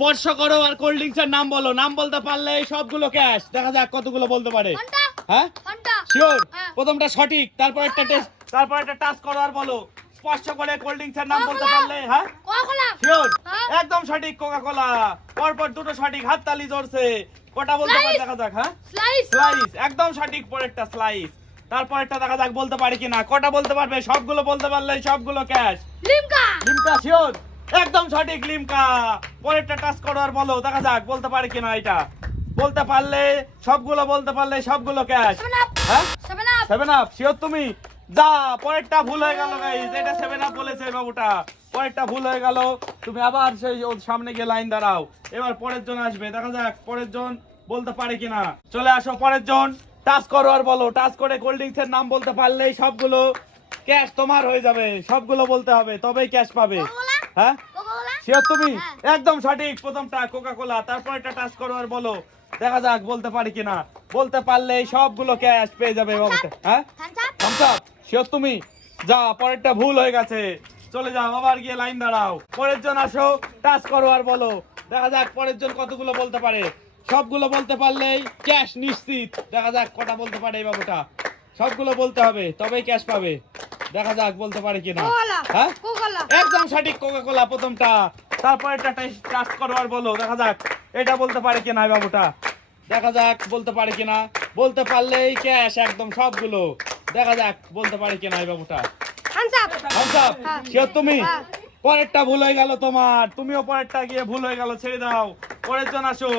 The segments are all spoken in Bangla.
স্পর্শ করো আর কোল্ড ড্রিঙ্কস এর নাম বলো। নাম বলতে পারলে সবগুলো ক্যাশ দেখা যাক কতগুলো বলতে পারে। হ্যাঁ? শিওর হ্যাঁ। প্রথমটা সঠিক তারপর একটা টেস্ট তারপর একটা টাচ করো আর বলো। স্পর্শ করে কোল্ড ড্রিঙ্কস এর নাম বলতে পারলে হ্যাঁ? কোকা-কোলা শিওর হ্যাঁ। একদম সঠিক কোকা কোলা পরপর দুটো সঠিক হাত তালি জোরছে কটা বলতে পারে দেখা যাক হ্যাঁ? স্লাইস স্লাইস একদম সঠিক পরেরটা স্লাইস তারপরেরটা দেখা যাক বলতে পারে কিনা। কটা বলতে পারবে? সবগুলো বলতে পারলে সবগুলো ক্যাশ লিমকা লিমকা শিওর একদম সঠিক লিমকা। পরেরটা টাচ করো আর বলো দেখা যাক বলতে পারে কিনা এটা। বলতে পারলে সবগুলো বলতে পারলে সবগুলো ক্যাশ হ্যাঁ? Seven up seven up sure তুমি? যা পরেরটা ভুল হয়ে গেল গাইস এটা সেভেন আপ বলেছে বাবুটা। পরেরটা ভুল হয়ে গেল তুমি আবার সেই ওর সামনে গিয়ে লাইন দাঁড়াও। এবার পরের জন আসবে দেখা যাক পরের জন বলতে পারে কিনা। চলে আসো পরের জন টাচ করো আর বলো টাচ করে কোল্ড এর নাম বলতে পারলেই সবগুলো ক্যাশ তোমার হয়ে যাবে সবগুলো বলতে হবে তবেই ক্যাশ পাবে। হ্যাঁ? শিওর তুমি। একদম সঠিক। প্রথমটা কোকা কোলা তারপর টাচ করো আর বলো। দেখা যাক বলতে পারি কিনা। বলতে পারলে সবগুলো ক্যাশ পেয়ে যাবে বাবুতে হ্যাঁ? শিওর তুমি? যা পরেরটা ভুল হয়ে গেছে। চলে যাও আবার গিয়ে লাইন দাঁড়াও। পরের জন আসো টাচ করো আর বলো। দেখা যাক পরের জন কতগুলো বলতে পারে। সবগুলো বলতে পারলেই ক্যাশ নিশ্চিত। দেখা যাক কটা বলতে পারে এই বাবুটা। সবগুলো বলতে হবে তবেই ক্যাশ পাবে। দেখা যাক বলতে পারে কিনা। হ্যাঁ? একদম সঠিক কোকা কোলা প্রথমটা। তারপর এটা টাচ করো আর বলো দেখা যাক। এটা বলতে পারে কিনা বাবুটা? দেখা যাক বলতে পারে কিনা। বলতে পারলেই ক্যাশ একদম সবগুলো। দেখা যাক বলতে পারে কিনা বাবুটা. হ্যাঁ। তুমি? হ্যাঁ। পরেরটা ভুল হয়ে গেল তোমার। তুমিও পরেরটা গিয়ে ভুল হয়ে গেল ছেড়ে দাও। পরের জন আসো।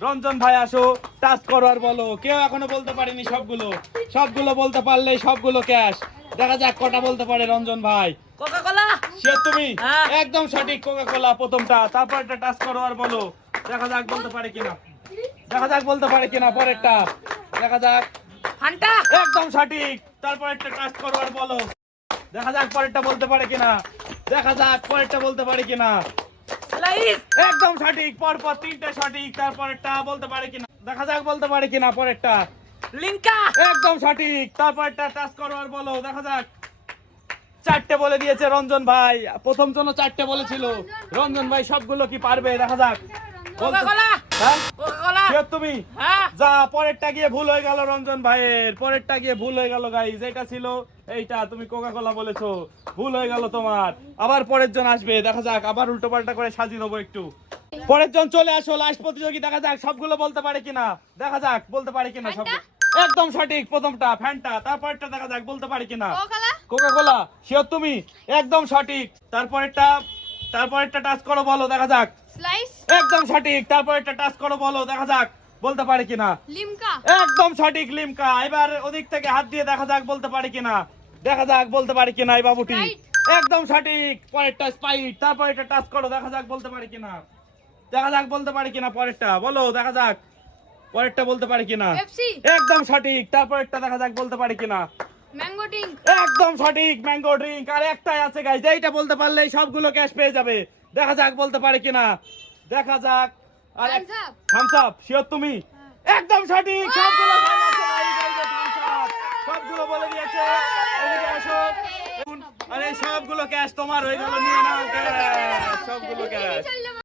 রঞ্জন ভাই আসো। টাচ করো আর বলো। কেউ এখনও বলতে পারেনি সবগুলো। সবগুলো বলতে পারলেই সবগুলো ক্যাশ দেখা যাক কটা বলতে পারে রঞ্জন ভাই। কোকা কোলা শিওর তুমি? হ্যাঁ। একদম সঠিক কোকা কোলা প্রথমটা। তারপর একটা টাচ করো আর বলো। দেখা যাক বলতে পারে কিনা। দেখা যাক বলতে পারে কিনা পরেরটা। দেখা যাক। ফান্টা একদম সঠিক। তারপর একটা টাচ করো আর বলো। দেখা যাক পরেরটা বলতে পারে কিনা। দেখা যাক পরেরটা বলতে পারে কিনা। একদম সঠিক। পরপর তিনটে সঠিক। তারপরেরটা বলতে পারে কিনা। দেখা যাক বলতে পারে কিনা পরেরটা। লিঙ্কা! একদম সঠিক। তারপরটা টাচ করো আর বলো দেখা যাক। চারটে বলে দিয়েছে রঞ্জন ভাই। প্রথম জন্য চারটে বলেছিল। রঞ্জন ভাই সবগুলো কি পারবে? দেখা যাক। কোকা কোলা হ্যাঁ? কোকা কোলা শিওর তুমি? হ্যাঁ? যা পরেরটা গিয়ে ভুল হয়ে গেল রঞ্জন ভাইয়ের। পরেরটা গিয়ে ভুল হয়ে গেল গাইজ এটা ছিল এইটা তুমি কোকা কোলা বলেছ। ভুল হয়ে গেল তোমার। আবার পরের জন আসবে। দেখা যাক আবার উল্টো পাল্টা করে সাজিয়ে নেব একটু। পরের জন চলে আসো লাস্ট প্রতিযোগী। দেখা যাক সবগুলো বলতে পারে কিনা। দেখা যাক বলতে পারে কিনা সব একদম সঠিক প্রথমটা ফ্যানটা তারপরটা দেখা যাক বলতে পারে কিনা। কোকা শিওর তুমি? একদম সঠিক। তারপরেরটা তারপরেরটা টাচ করো বলো দেখা যাক। একদম সঠিক তারপরেরটা টাচ করো বলো দেখা যাক বলতে পারে কিনা। লিমকা একদম সঠিক লিমকা এবার ওদিক থেকে হাত দিয়ে দেখা যাক বলতে পারি কিনা। দেখা যাক বলতে পারি কিনা এই বাবুটি। একদম সঠিক পরেরটা স্পাইট তারপর এটা টাচ করো দেখা যাক বলতে পারি কিনা। দেখা যাক বলতে পারি কিনা পরেরটা বলো দেখা যাক। পরেরটা বলতে পারে কিনা? একদম সঠিক। তারপরেরটা দেখা যাক বলতে পারে কিনা। Mango drink. একদম সঠিক ম্যাঙ্গো ড্রিঙ্ক। আর একটাই আছে গাইজ এইটা বলতে পারলেই সবগুলো ক্যাশ পেয়ে যাবে। দেখা যাক বলতে পারে কিনা। দেখা যাক। আর থামস আপ শিওর তুমি? একদম সঠিক। সবগুলো বলে দিয়েছে। এদিকে আসো। আরে ক্যাশ তোমার হয়ে গেল নিয়ে নাও সবগুলো ক্যাশ